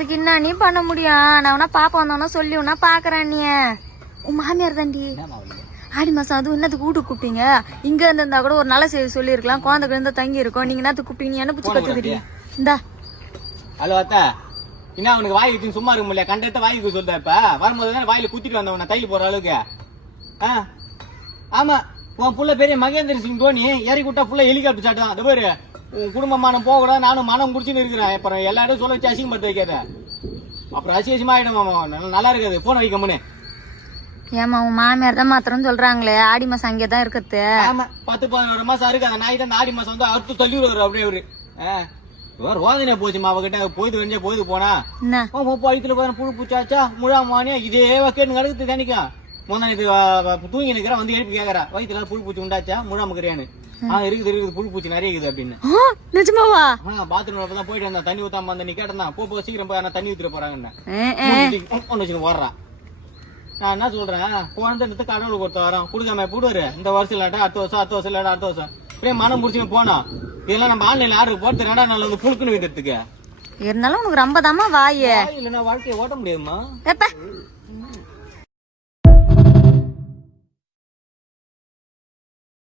அதுக்கு என்ன நீ பண்ண முடியும்? நான் உனா பாப்பா வந்தோன்னா சொல்லி உனா பாக்குறேன். நீ உன் மாமியார் தாண்டி ஆடி மாசம் அதுவும் என்னத்துக்கு வீட்டுக்கு கூப்பிட்டீங்க? இங்க இருந்தா கூட ஒரு நல்ல செய்தி சொல்லி இருக்கலாம். குழந்தை இருந்தா தங்கி இருக்கோம். நீங்க என்னத்துக்கு கூப்பிட்டீங்க? என்ன பிடிச்சி கத்துக்கிறீங்க? இந்தா ஹலோ அத்தா, என்ன அவனுக்கு வாய் வச்சு சும்மா இருக்க முடியல? கண்டத்தை வாய்க்கு சொல்றா. இப்ப வரும்போது வாயில குத்திட்டு வந்தவன தையல் போற அளவுக்கு. ஆமா, உன் புள்ள பெரிய மகேந்திர சிங் தோனி இறக்கி விட்டா புள்ள ஹெலிகாப்டர் சாட்டான். அது பேரு குடும்பமானம் போக கூடாது. நானும் மனம் குடிச்சுன்னு இருக்கிறேன். அப்புறம் எல்லா இடம் சொல்ல வச்சு அசிங்கப்படுத்த வைக்காத. அப்புறம் அசிங்கமா ஆயிடும். நல்லா இருக்காது. போன வைக்கமுன்னு. ஏமா உன் மாமியார் தான் மாத்திரம் சொல்றாங்களே ஆடி மாசம் அங்கேதான் இருக்குது. ஆமா, 10-11 மாசம் இருக்கு. அந்த நாய் தான் ஆடி மாசம் வந்து அறுத்து தள்ளி விடுவாரு. அப்படியே அவரு ரோதனை போச்சுமா அவகிட்ட. போயிட்டு வெஞ்சா போயிட்டு போனா வயிற்றுல போய் புழு பூச்சாச்சா முழாமானியா இதே கேட்டு நடக்குது. தனிக்கும் முன்னா இது தூங்கி நிக்கிறா. வந்து எழுப்பி கேக்குறா, வயிற்றுல புழு பூச்சி உண்டாச்சா முழாமுக்கிறியான்னு. இருக்குது புழு பூச்சி நிறைய இருக்குது அப்படின்னு. நிஜமாவா? பாத்ரூம் தான் போயிட்டு வந்தா தண்ணி ஊத்தாம அந்த நீ கேட்டா போ சீக்கிரம் போய் தண்ணி ஊத்திர போறாங்கன்னு வர்றான். நான் என்ன சொல்றேன், குழந்தை கடவுளுக்கு ஒருத்த வரோம் கொடுக்காம போடுவாரு. இந்த வருஷம் இல்லாட்டா அடுத்த வருஷம் இல்லாட்டா அடுத்த வருஷம் இப்படியே மனம் முடிச்சுன்னு போனோம். இதெல்லாம் நம்ம ஆன்லைன்ல ஆர்டர் போட்டு 2 நாள் வந்து புழுக்குன்னு வைக்கிறதுக்கு இருந்தாலும் உனக்கு ரொம்ப தாமா வாயே இல்லைன்னா வாழ்க்கையை ஓட்ட முடியாதுமா.